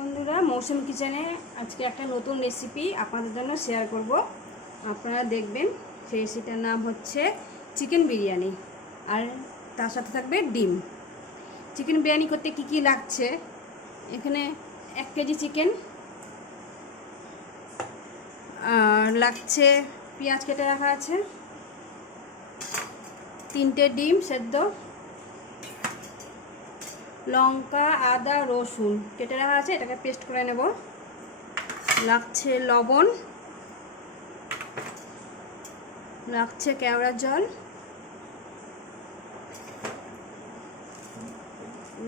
বন্ধুরা, মৌসুম কিচেনে আজকে একটা নতুন রেসিপি আপনাদের জন্য শেয়ার করব। আপনারা দেখবেন সেই রেসিপিটার নাম হচ্ছে চিকেন বিরিয়ানি, আর তার সাথে থাকবে ডিম। চিকেন বিরিয়ানি করতে কি কি লাগছে, এখানে 1 কেজি চিকেন, আর লাগছে পেঁয়াজ কেটে রাখা আছে, 3টে ডিম সেদ্ধ, লঙ্কা, আদা, রসুন কেটে রাখা আছে, এটাকে পেস্ট করে নেব। লাগছে লবণ, লাগছে কেওড়া জল,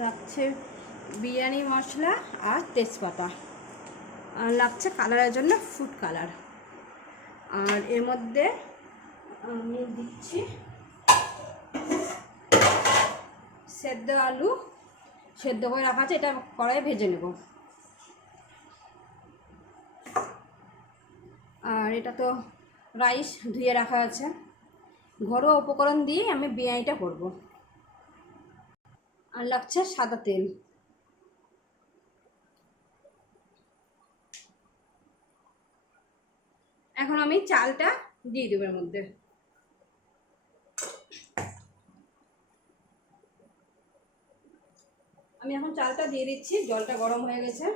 লাগছে বিরিয়ানি মশলা আর তেজপাতা, আর লাগছে কালারের জন্য ফুড কালার। আর এর মধ্যে আমি দিচ্ছি সেদ্ধ আলু, সেদ্ধ করে রাখা আছে, এটা কড়াইয়ে ভেজে নেব। আর এটা তো রাইস ধুয়ে রাখা আছে। ঘরোয়া উপকরণ দিয়ে আমি বিরিয়ানিটা করব। আর লাগছে সাদা তেল। এখন আমি চালটা দিয়ে দেবো এর মধ্যে। আমি এখন চালটা দিয়ে দিচ্ছি, জলটা গরম হয়ে গেছে।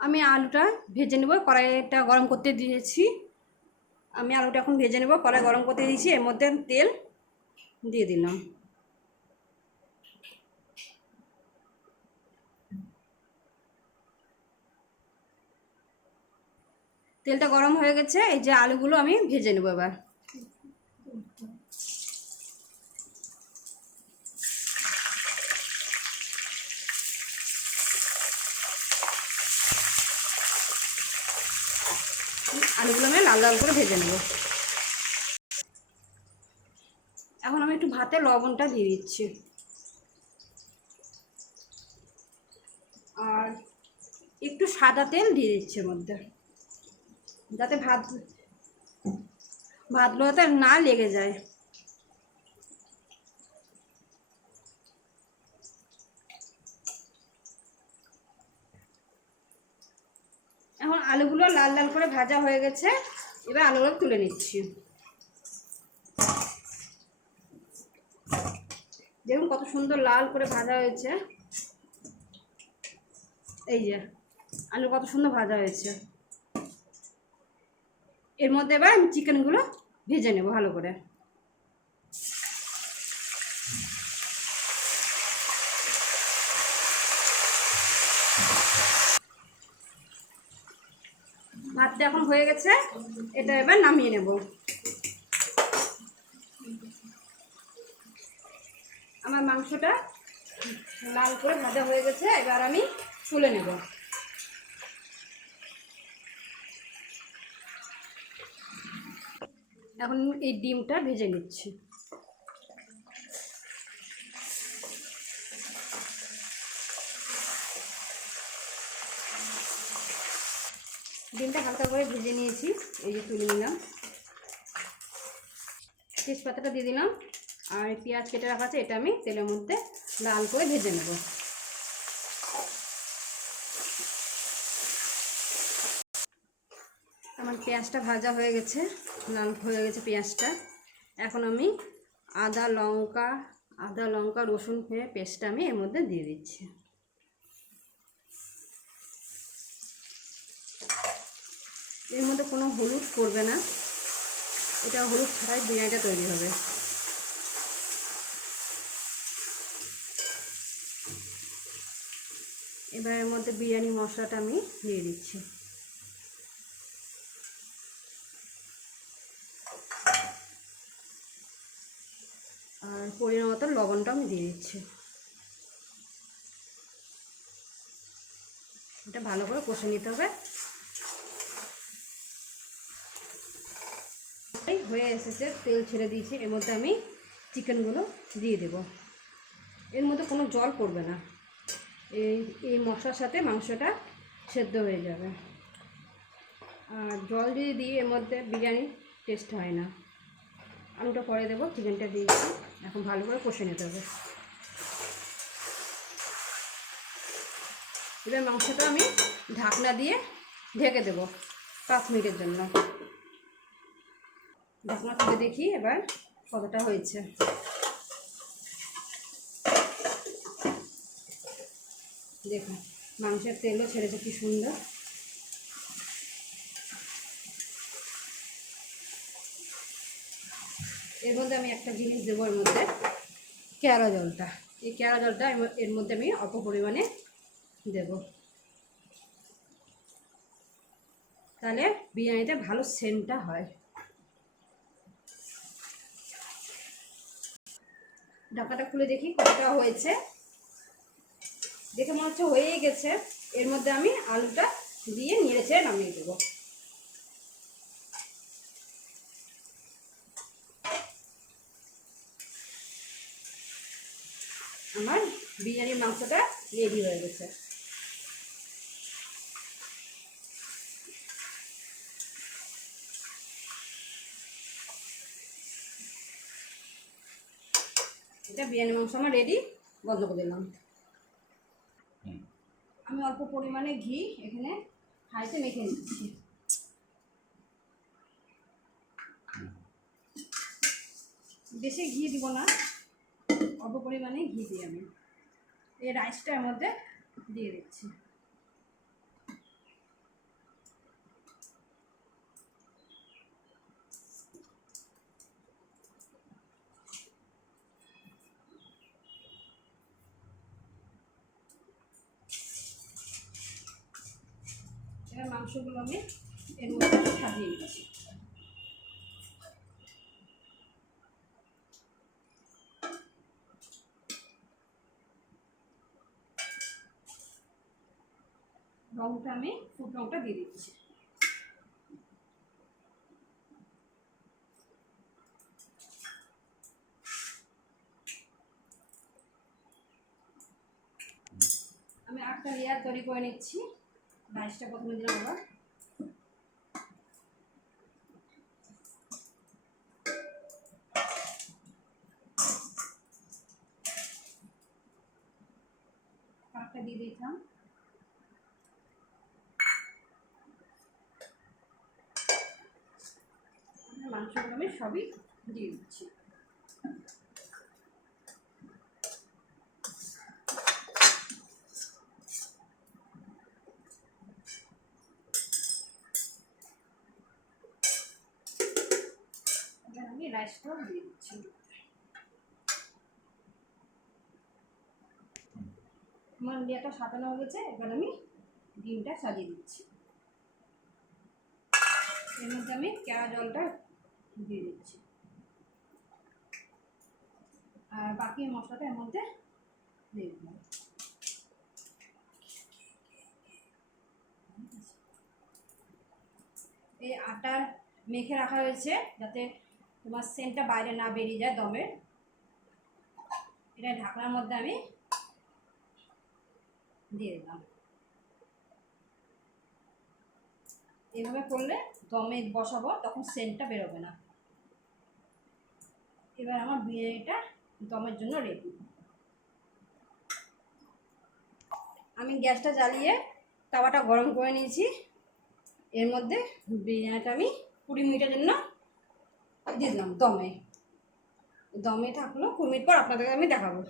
আমি আলুটা ভেজে নেব, কড়াইটা গরম করতে দিয়েছি। আমি আলুটা এখন ভেজে নেব, কড়াই গরম করতে দিয়েছি। এর মধ্যে তেল দিয়ে দিলাম। তেলটা গরম হয়ে গেছে, এই যে আলুগুলো আমি ভেজে নেব এবার। আলুগুলো আমি লাল লাল করে ভেজে নেব। এখন আমি একটু ভাতে লবণটা দিয়ে দিচ্ছি, আর একটু সাদা তেল দিয়ে দিচ্ছি এর মধ্যে, যাতে ভাতগুলোতে না লেগে যায়। এখন আলুগুলো লাল লাল করে ভাজা হয়ে গেছে, এবার আলুগুলো তুলে নিচ্ছি। দেখুন কত সুন্দর লাল করে ভাজা হয়েছে। এই যে আলু কত সুন্দর ভাজা হয়েছে। এর মধ্যে এবার আমি চিকেনগুলো ভেজে নেব ভালো করে। ভাতটা এখন হয়ে গেছে, এটা এবার নামিয়ে নেব। আমার মাংসটা লাল করে ভাজা হয়ে গেছে, এবার আমি তুলে নেব। এখন এই ডিমটা ভেজে নিচ্ছি। ডিমটা হালকা করে ভেজে নিয়েছি, এই যে তুলে নিলাম। তেজপাতাটা দিয়ে দিলাম, আর পেঁয়াজ কেটে রাখা আছে, এটা আমি তেলের মধ্যে লাল করে ভেজে নেব। আমার পেঁয়াজটা ভাজা হয়ে গেছে, লাল হয়ে গেছে পেঁয়াজটা। এখন আমি আদা লঙ্কা রসুন পেস্টটা আমি এর মধ্যে দিয়ে দিচ্ছি। এর মধ্যে কোনো হলুদ করবে না, এটা হলুদ ছাড়াই বিরিয়ানিটা তৈরি হবে। এবার এর মধ্যে বিরিয়ানি মশলাটা আমি দিয়ে দিচ্ছি। আর পরিমাণ মতো লবণটা আমি দিয়ে দিচ্ছি। এটা ভালো করে কষে নিতে হবে। হয়ে এসেছে, তেল ছেড়ে দিয়েছি। এর মধ্যে আমি চিকেনগুলো দিয়ে দেব। এর মধ্যে কোনো জল পড়বে না, এই মশলার সাথে মাংসটা সেদ্ধ হয়ে যাবে। আর জল যদি দিই এর মধ্যে বিরিয়ানি টেস্ট হয় না। আলুটা পরে দেবো, চিকেনটা দিয়েছি, এখন ভালো করে কষে নিতে হবে। এবার মাংসটা আমি ঢাকনা দিয়ে ঢেকে দেবো 5 মিনিটের জন্য। ঢাকনা খুলে দেখি এবার কতটা হয়েছে। দেখুন মাংসের তেলও ছেড়েছে কি সুন্দর। এর মধ্যে আমি একটা জিনিস দেবো, এর মধ্যে কেওড়া জলটা। এই কেওড়া জলটা এর মধ্যে আমি অল্প পরিমাণে দেব, তাহলে বিরিয়ানিতে ভালো সেন্টটা হয়। ঢাকাটা খুলে দেখি কতটা হয়েছে। দেখে মনে হচ্ছে হয়েই গেছে। এর মধ্যে আমি আলুটা দিয়ে নেড়েচেড়ে নামিয়ে দেবো। আমার বিরিয়ানির মাংসটা রেডি হয়ে গেছে। এটা বিরিয়ানি মাংস আমার রেডি। বন্ধ করে দিলাম। আমি অল্প পরিমাণে ঘি এখানে হাঁড়িতে মেখে নিচ্ছি। বেশি ঘি দিব না, অল্প পরিমাণে ঘি দিই আমি। এই রাইসটা এর মধ্যে দিয়ে দিচ্ছি। এবার মাংসগুলো আমি এর মধ্যে সাজিয়ে নিচ্ছি। রংটা আমি ফুড রংটা দিয়ে দিচ্ছি। আমি 8টা লেয়ার তৈরি করে নিচ্ছি। রাইসটা প্রথমে দিলাম, আবার কাঠটা দিয়ে দিলাম। মাংসগুলো আমি সবই দিয়ে দিচ্ছি। আমি রাইসটাও দিয়ে দিচ্ছি। আমার লেয়ারটা সাজানো হয়ে গেছে। এবার আমি ডিমটা সাজিয়ে দিচ্ছি। এর মধ্যে আমি কেওড়া জলটা দিয়ে দিচ্ছি, আর বাকি মশলাটা এর মধ্যে দিয়ে দিলাম। এই আটার মেখে রাখা হয়েছে যাতে তোমার সেন্টটা বাইরে না বেরিয়ে যায় দমের। এটা ঢাকনার মধ্যে আমি দিয়ে দিলাম। এভাবে করলে দমে বসাবো তখন সেন্টটা বেরোবে না। এবার আমার বিরিয়ানিটা দমের জন্য রেডি। আমি গ্যাসটা জ্বালিয়ে তাওয়াটা গরম করে নিয়েছি। এর মধ্যে বিরিয়ানিটা আমি 20 মিনিটের জন্য দিয়ে দিলাম দমে। দমে থাকলো 20 মিনিট পর আপনাদেরকে আমি দেখাবো।